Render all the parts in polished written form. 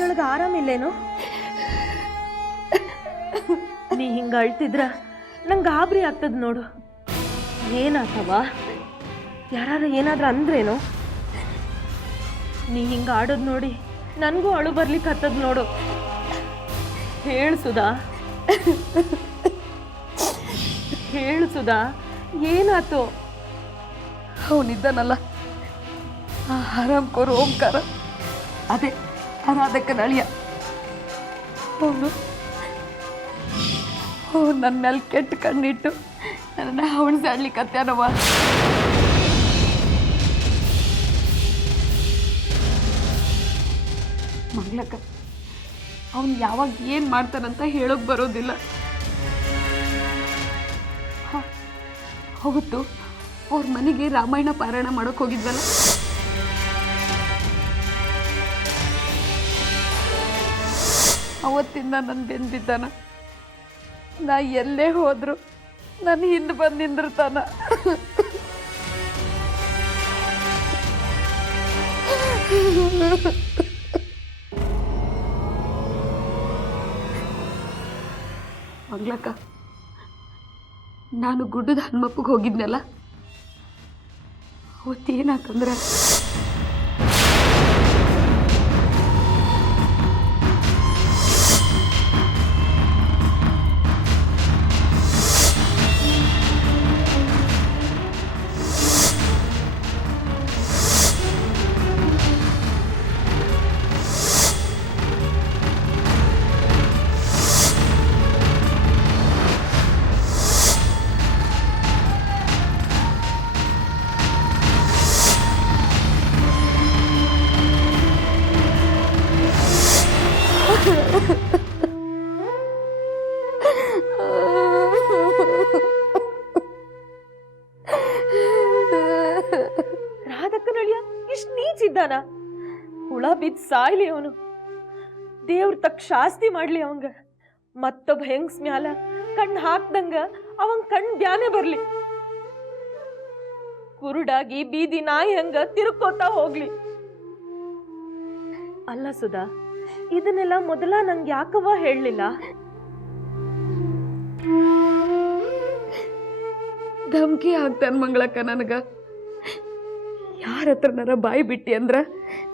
ಮೈಯೊಳಗೆ ಆರಾಮಿಲ್ಲೇನು? ನೀ ಹಿಂಗ ಅಳ್ತಿದ್ರ ನಂಗೆ ಗಾಬರಿ ಆಗ್ತದ ನೋಡು. ಏನಾತವ? ಯಾರು ಏನಾದ್ರೂ ಅಂದ್ರೇನು? ನೀ ಹಿಂಗ ಆಡೋದು ನೋಡಿ ನನಗೂ ಅಳು ಬರ್ಲಿಕ್ಕೆ ಹತ್ತದ ನೋಡು. ಹೇಳ್ಸುದಾ ಹೇಳ್ಸುದಾ ಏನಾತು? ಅವನಿದ್ದಾನಲ್ಲ ಆ ಹರಾಮ್ಕೋರು ಓಂಕಾರ, ಅದೇ ಅದಕ್ಕೆ ನಳಿಯ ಅವನು ನನ್ನ ಮೇಲೆ ಕೆಟ್ಟ ಕಣ್ಣಿಟ್ಟು ನನ್ನ ಅವಣಿಸಾಡ್ಲಿಕ್ಕತ್ತೇನವ. ಮಗ್ಲಕ್ಕ ಅವನು ಯಾವಾಗ ಏನು ಮಾಡ್ತಾನಂತ ಹೇಳೋಕೆ ಬರೋದಿಲ್ಲ. ಅವತ್ತು ಅವ್ರ ಮನೆಗೆ ರಾಮಾಯಣ ಪಾರಾಯಣ ಮಾಡೋಕೆ ಹೋಗಿದ್ವಲ್ಲ, ಅವತ್ತಿಂದ ನನ್ನ ಬೆಂದಿದ್ದಾನ. ನಾ ಎಲ್ಲೇ ಹೋದ್ರು ನನ್ನ ಹಿಂದೆ ಬಂದು ನಿಂದಿರ್ತಾನ. ಮಂಗ್ಲಕ್ಕ, ನಾನು ಗುಡ್ಡದ ಹನುಮಪ್ಪಗೆ ಹೋಗಿದ್ನಲ್ಲ, ಅವತ್ತೇನಾತಂದ್ರೆ ರಾಧಕ್ಕನಳಿಯ ಇಷ್ಟು ನೀಚಿದ್ದಾನ? ಹುಳ ಬಿದ್ದು ಸಾಯ್ಲಿ ಅವನು. ದೇವ್ರ ತಕ್ಕ ಶಾಸ್ತಿ ಮಾಡ್ಲಿ ಅವಂಗ. ಮತ್ತೊಬ್ಬ ಹೆಂಗ್ಸ್ ಮ್ಯಾಲ ಕಣ್ಣು ಹಾಕ್ದಂಗ ಅವಂಗ ಕಣ್ ಬ್ಯಾನೆ ಬರ್ಲಿ. ಕುರುಡಾಗಿ ಬೀದಿ ನಾಯಿ ಹಂಗ ತಿರುಕೋತಾ ಹೋಗ್ಲಿ. ಅಲ್ಲ ಸುಧಾ, ಇದನ್ನೆಲ್ಲ ಮೊದಲ ನಂಗೆ ಯಾಕವ್ವ ಹೇಳಲಿಲ್ಲ? ಧಮ್ಕಿ ಹಾಕ್ತಾನ ಮಂಗಳಕ್ಕ ನನಗ. ಯಾರ ಹತ್ರನಾರ ಬಾಯಿ ಬಿಟ್ಟಿ ಅಂದ್ರ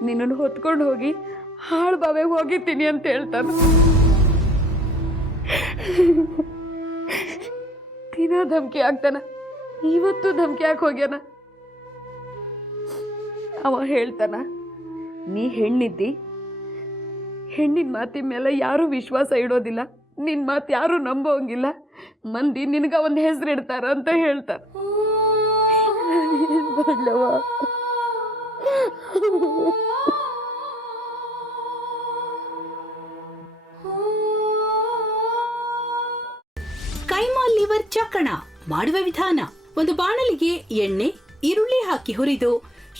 ನಿನ್ನನ್ನು ಹೊತ್ಕೊಂಡು ಹೋಗಿ ಹಾಳು ಬಾವೆ ಹೋಗಿತೀನಿ ಅಂತ ಹೇಳ್ತಾನ. ದಿನ ಧಮ್ಕಿ ಹಾಕ್ತಾನ. ಇವತ್ತು ಧಮ್ಕಿ ಹಾಕಿ ಹೋಗ್ಯಾನ. ಅವ ಹೇಳ್ತಾನ, ನೀ ಹೆಣ್ಣಿದ್ದಿ, ಹೆಣ್ಣಿನ ಮಾತಿನ ಮೇಲೆ ಯಾರೂ ವಿಶ್ವಾಸ ಇಡೋದಿಲ್ಲ, ನಿನ್ನ ಮಾತು ಯಾರೂ ನಂಬೋಂಗಿಲ್ಲ, ಮಂದಿ ನಿನಗ ಒಂದು ಹೆಸರು ಇಡ್ತಾರ ಅಂತ ಹೇಳ್ತಾರ. ಕೈಮಾ ಲಿವರ್ ಚಕ್ಕಣ ಮಾಡುವ ವಿಧಾನ: ಒಂದು ಬಾಣಲಿಗೆ ಎಣ್ಣೆ, ಈರುಳ್ಳಿ ಹಾಕಿ ಹುರಿದು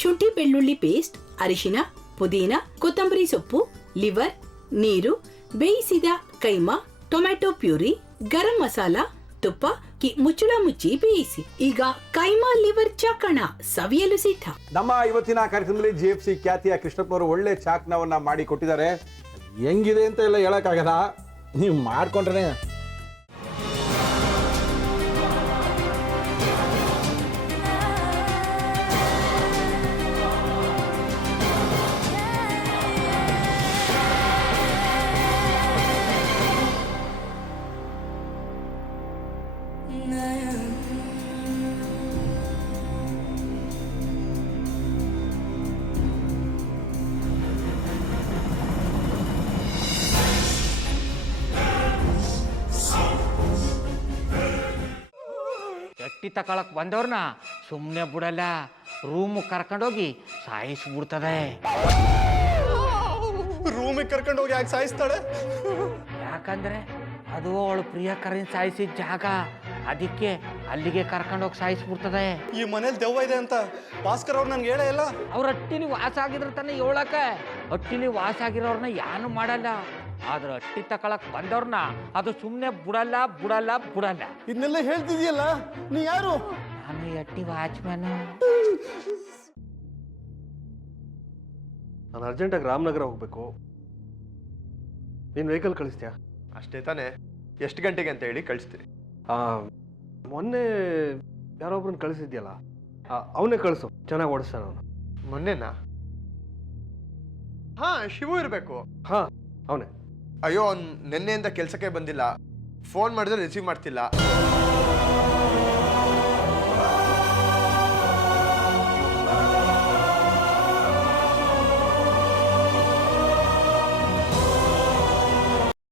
ಶುಂಠಿ ಬೆಳ್ಳುಳ್ಳಿ ಪೇಸ್ಟ್, ಅರಿಶಿನ, ಪುದೀನ, ಕೊತ್ತಂಬರಿ ಸೊಪ್ಪು, ಲಿವರ್, ನೀರು, ಬೇಯಿಸಿದ ಕೈಮಾ, ಟೊಮ್ಯಾಟೊ ಪ್ಯೂರಿ, ಗರಂ ಮಸಾಲ, ತುಪ್ಪ ಮುಚ್ಚಳ ಮುಚ್ಚಿ ಬೇಯಿಸಿ. ಈಗ ಕೈಮಾ ಲಿವರ್ ಚಾಕಣ ಸವಿಯಲು ಸಿದ್ಧ. ನಮ್ಮ ಇವತ್ತಿನ ಕಾರ್ಯಕ್ರಮದಲ್ಲಿ GFC ಖ್ಯಾತಿಯ ಕೃಷ್ಣಪ್ಪನವರು ಒಳ್ಳೆ ಚಾಕ್ನವನ್ನ ಮಾಡಿ ಕೊಟ್ಟಿದ್ದಾರೆ. ಹೆಂಗಿದೆ ಅಂತ ಎಲ್ಲ ಹೇಳಕ್ಕಾಗಲ್ಲ, ನೀವು ಮಾಡ್ಕೊಂಡ್ರೆ. ಎಟ್ಟಿ ತಕೊಳಕ್ ಬಂದವ್ರನ್ನ ಸುಮ್ಮನೆ ಬಿಡಲ್ಲ, ರೂಮ್ ಕರ್ಕೊಂಡೋಗಿ ಸಾಯಿಸ್ಬಿಡ್ತದೆ. ರೂಮಿಗೆ ಕರ್ಕೊಂಡೋಗಿ ಯಾಕೆ ಸಾಯಿಸ್ತಾಳೆ? ಯಾಕಂದ್ರೆ ಅದು ಅವಳು ಪ್ರಿಯಕರನ್ ಸಾಯಿಸಿದ ಜಾಗ, ಅದಕ್ಕೆ ಅಲ್ಲಿಗೆ ಕರ್ಕೊಂಡೋಗಿ ಸಾಯಿಸ್ಬಿಡ್ತದೆ. ಈ ಮನೇಲಿ ದೆವ್ವ ಇದೆ ಅಂತ ಭಾಸ್ಕರ್ ಅವ್ರು ನನ್ಗೆ ಹೇಳೇ ಇಲ್ಲ. ಅವ್ರ ಹಟ್ಟಿಲಿ ವಾಸ ಆಗಿದ್ರ ತಾನೆ ಹೇಳಕ. ಹಟ್ಟಿಲಿ ವಾಸ ಆಗಿರೋರ್ನ ಯಾನು ಮಾಡಲ್ಲ, ಆದ್ರೆ ಹಟ್ಟಿ ತಕೊಳಕ್ ಬಂದವ್ರನ್ನ ಅದು ಸುಮ್ಮನೆ ಬಿಡಲ್ಲ ಬಿಡಲ್ಲ ಬಿಡಲ್ಲ. ಇದನ್ನೆಲ್ಲ ಹೇಳ್ತಿದ್ಯಲ್ಲ, ನೀ ಯಾರು? ನಾನು ಹಟ್ಟಿ ವಾಚ್ಮ್ಯಾನ್. ನಾನು ಅರ್ಜೆಂಟಾಗಿ ರಾಮನಗರ ಹೋಗ್ಬೇಕು. ನೀನು ವೆಹಿಕಲ್ ಕಳಿಸ್ತೀಯಾ? ಅಷ್ಟೇ ತಾನೇ? ಎಷ್ಟು ಗಂಟೆಗೆ ಅಂತ ಹೇಳಿ ಕಳಿಸ್ತೀನಿ. ಮೊನ್ನೆ ಯಾರೊಬ್ರನ್ನ ಕಳಿಸಿದ್ಯಲ್ಲ, ಅವನೇ ಕಳಿಸು, ಚೆನ್ನಾಗಿ ಓಡಿಸ್ತಾನ ಅವನು. ಮೊನ್ನೆನಾ? ಹಾ, ಶಿವು ಇರಬೇಕು. ಹಾಂ, ಅವನೇ. ಅಯ್ಯೋ, ಅವ್ನು ನಿನ್ನೆಯಿಂದ ಕೆಲಸಕ್ಕೆ ಬಂದಿಲ್ಲ. ಫೋನ್ ಮಾಡಿದ್ರೆ ರಿಸೀವ್ ಮಾಡ್ತಿಲ್ಲ.